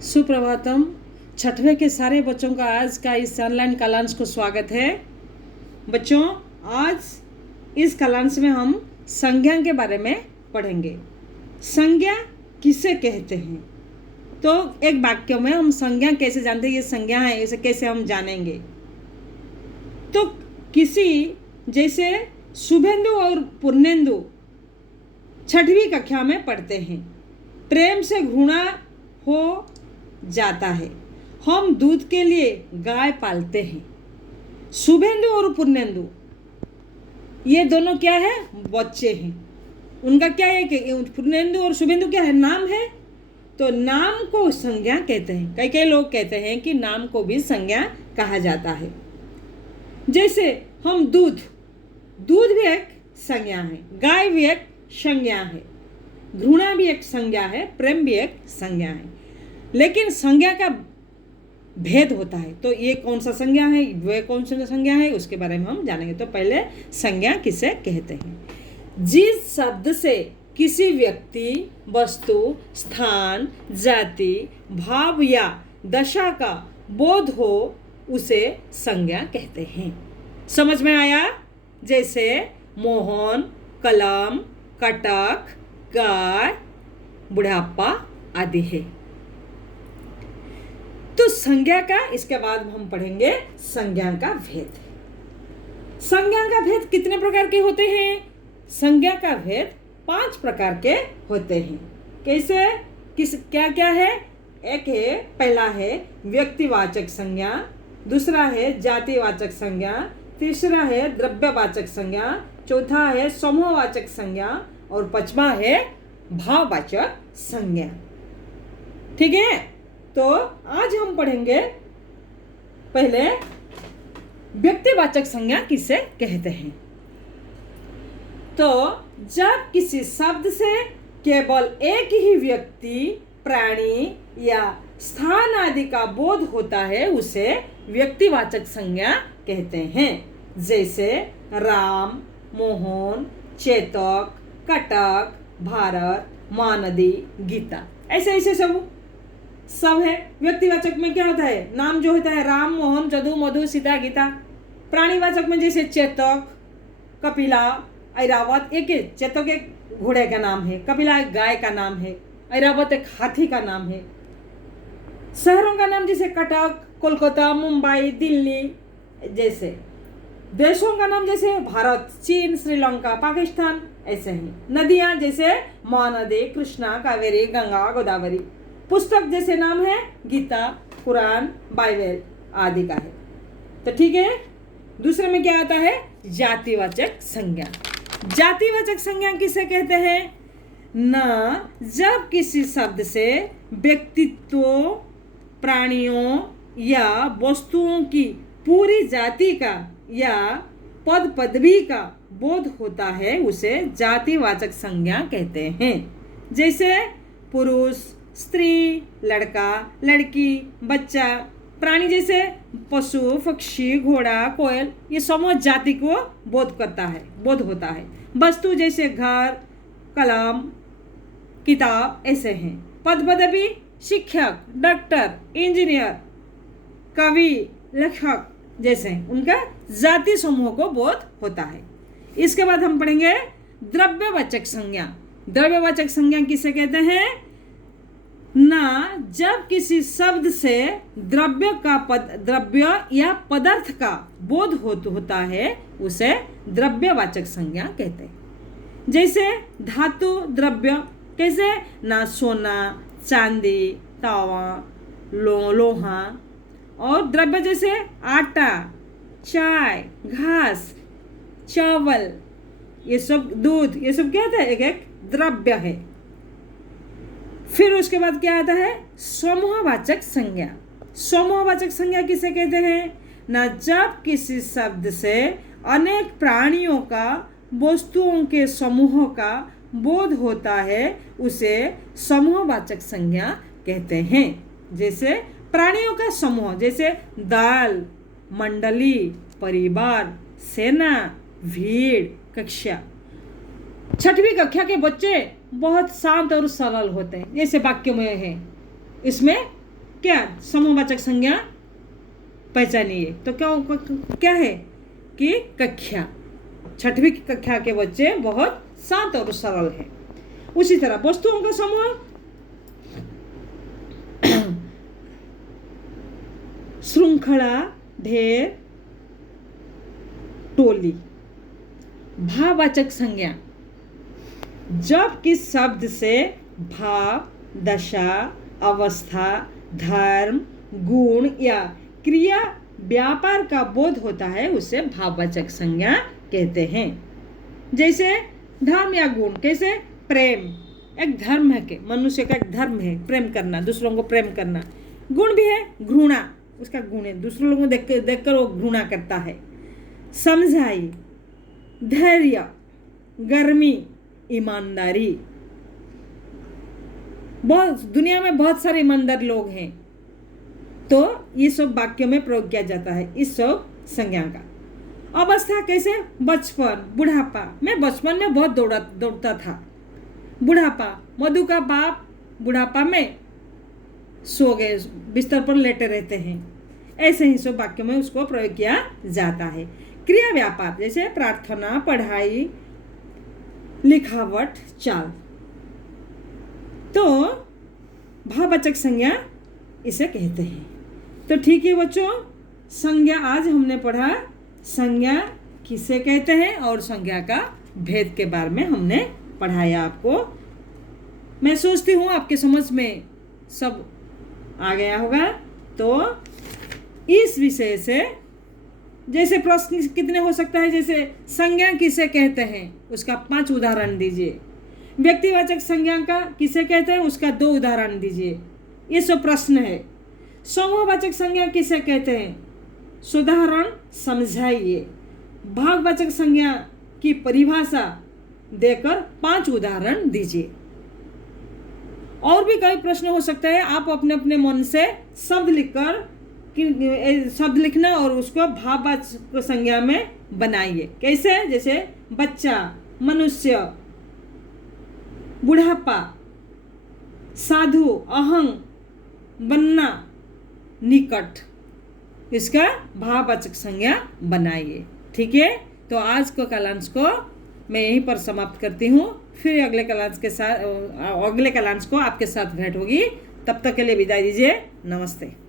सुप्रभातम। छठवें के सारे बच्चों का आज का इस ऑनलाइन कलांश को स्वागत है। बच्चों, आज इस कलांश में हम संज्ञा के बारे में पढ़ेंगे। संज्ञा किसे कहते हैं? तो एक वाक्य में हम संज्ञा कैसे जानते हैं, ये संज्ञा है, इसे कैसे हम जानेंगे? तो किसी जैसे शुभेंदु और पूर्णेंदु छठवीं कक्षा में पढ़ते हैं। प्रेम से घृणा हो जाता है। हम दूध के लिए गाय पालते हैं। शुभेंदु और पूर्णेंदु ये दोनों क्या है? बच्चे हैं। उनका क्या है कि पूर्णेंदु और शुभेंदु क्या है? नाम है। तो नाम को संज्ञा कहते हैं। कई कई लोग कहते हैं कि नाम को भी संज्ञा कहा जाता है। जैसे हम दूध भी एक संज्ञा है, गाय भी एक संज्ञा है, घृणा भी एक संज्ञा है, प्रेम भी एक संज्ञा है। लेकिन संज्ञा का भेद होता है। तो ये कौन सा संज्ञा है, वह कौन सा संज्ञा है, उसके बारे में हम जानेंगे। तो पहले संज्ञा किसे कहते हैं? जिस शब्द से किसी व्यक्ति, वस्तु, स्थान, जाति, भाव या दशा का बोध हो उसे संज्ञा कहते हैं। समझ में आया? जैसे मोहन, कलम, कटक, गाय, बुढ़ापा आदि है। तो संज्ञा का, इसके बाद हम पढ़ेंगे संज्ञा का भेद। संज्ञा का भेद कितने प्रकार के होते हैं? संज्ञा का भेद 5 प्रकार के होते हैं। कैसे? क्या क्या है? एक है, पहला है व्यक्तिवाचक संज्ञा, दूसरा है जातिवाचक संज्ञा, तीसरा है द्रव्यवाचक संज्ञा, चौथा है समूहवाचक संज्ञा और 5वां है भाववाचक संज्ञा। ठीक है? तो आज हम पढ़ेंगे पहले व्यक्तिवाचक संज्ञा किसे कहते हैं। तो जब किसी शब्द से केवल एक ही व्यक्ति, प्राणी या स्थान आदि का बोध होता है उसे व्यक्तिवाचक संज्ञा कहते हैं। जैसे राम, मोहन, चेतक, कटक, भारत, महानदी, गीता, ऐसे ऐसे सब है। व्यक्तिवाचक में क्या होता है? नाम जो होता है राम, मोहन, जदू, मधु, सीता, गीता। प्राणीवाचक में जैसे चेतक, कपिला, ऐरावत। एक चेतक एक घोड़े का नाम है, कपिला एक गाय का नाम है, ऐरावत एक हाथी का नाम है। शहरों का नाम जैसे कटक, कोलकाता, मुंबई, दिल्ली। जैसे देशों का नाम जैसे भारत, चीन, श्रीलंका, पाकिस्तान, ऐसे ही। नदियां जैसे महानदी, कृष्णा, कावेरी, गंगा, गोदावरी। पुस्तक जैसे नाम है गीता, कुरान, बाइबल आदि का है। तो ठीक है। दूसरे में क्या आता है? जातिवाचक संज्ञा। जातिवाचक संज्ञा किसे कहते हैं? ना जब किसी शब्द से व्यक्तित्वों, प्राणियों या वस्तुओं की पूरी जाति का या पद पदवी का बोध होता है उसे जातिवाचक संज्ञा कहते हैं। जैसे पुरुष, स्त्री, लड़का, लड़की, बच्चा। प्राणी जैसे पशु, पक्षी, घोड़ा, कोयल, ये समूह जाति को बोध होता है। वस्तु जैसे घर, कलम, किताब, ऐसे हैं। पद पदवी शिक्षक, डॉक्टर, इंजीनियर, कवि, लेखक जैसे उनका जाति समूह को बोध होता है। इसके बाद हम पढ़ेंगे द्रव्यवाचक संज्ञा। द्रव्यवाचक संज्ञा किसे कहते हैं? ना जब किसी शब्द से द्रव्य या पदार्थ का बोध होता है उसे द्रव्यवाचक संज्ञा कहते हैं। जैसे धातु, द्रव्य, कैसे? ना सोना, चांदी, तावा, लोहा। और द्रव्य जैसे आटा, चाय, घास, चावल, ये सब, दूध, ये सब क्या होता है? एक द्रव्य है। फिर उसके बाद क्या आता है? समूहवाचक संज्ञा। समूहवाचक संज्ञा किसे कहते हैं? ना जब किसी शब्द से अनेक प्राणियों का, वस्तुओं के समूह का बोध होता है उसे समूहवाचक संज्ञा कहते हैं। जैसे प्राणियों का समूह जैसे दल, मंडली, परिवार, सेना, भीड़, कक्षा। छठवीं कक्षा के बच्चे बहुत शांत और सरल होते हैं। जैसे वाक्य में है, इसमें क्या समूहवाचक संज्ञा पहचानिए। तो क्या है कि कक्षा, 6वीं कक्षा के बच्चे बहुत शांत और सरल हैं। उसी तरह वस्तुओं का समूह, श्रृंखला, ढेर, टोली। भाववाचक संज्ञा, जब किस शब्द से भाव, दशा, अवस्था, धर्म, गुण या क्रिया, व्यापार का बोध होता है उसे भाववाचक संज्ञा कहते हैं। जैसे धर्म या गुण, कैसे प्रेम एक धर्म है, के मनुष्य का एक धर्म है प्रेम करना, दूसरों को प्रेम करना। गुण भी है घृणा, उसका गुण है दूसरों लोगों को देखकर वो घृणा करता है। समझाई, धैर्य, गर्मी, ईमानदारी। बहुत दुनिया में बहुत सारे ईमानदार लोग हैं, तो ये सब वाक्यों में प्रयोग किया जाता है इस सब संज्ञा का। अवस्था कैसे बचपन, बुढ़ापा, मैं बचपन में बहुत दौड़ता था। बुढ़ापा, मधु का बाप बुढ़ापा में सो गए, बिस्तर पर लेटे रहते हैं। ऐसे ही सब वाक्यों में उसको प्रयोग किया जाता है। क्रिया व्यापार जैसे प्रार्थना, पढ़ाई, लिखावट, चाल। तो भाववाचक संज्ञा इसे कहते हैं। तो ठीक है बच्चों, संज्ञा आज हमने पढ़ा संज्ञा किसे कहते हैं और संज्ञा का भेद के बारे में हमने पढ़ाया आपको। मैं सोचती हूँ आपके समझ में सब आ गया होगा। तो इस विषय से जैसे प्रश्न कितने हो सकता है, जैसे संज्ञा किसे कहते हैं उसका 5 उदाहरण दीजिए। व्यक्तिवाचक संज्ञा का किसे कहते हैं उसका 2 उदाहरण दीजिए। ये सब प्रश्न है। समूहवाचक संज्ञा किसे कहते हैं, उदाहरण समझाइए। भाववाचक संज्ञा की परिभाषा देकर 5 उदाहरण दीजिए। और भी कई प्रश्न हो सकता है, आप अपने अपने मन से शब्द लिखना और उसको भाववाचक संज्ञा में बनाइए। कैसे, जैसे बच्चा, मनुष्य, बुढ़ापा, साधु, अहंग, बनना, निकट, इसका भाववाचक संज्ञा बनाइए। ठीक है, तो आज को कालांश को मैं यहीं पर समाप्त करती हूँ। फिर अगले कालांश को आपके साथ भेंट होगी। तब तक के लिए विदाई दीजिए। नमस्ते।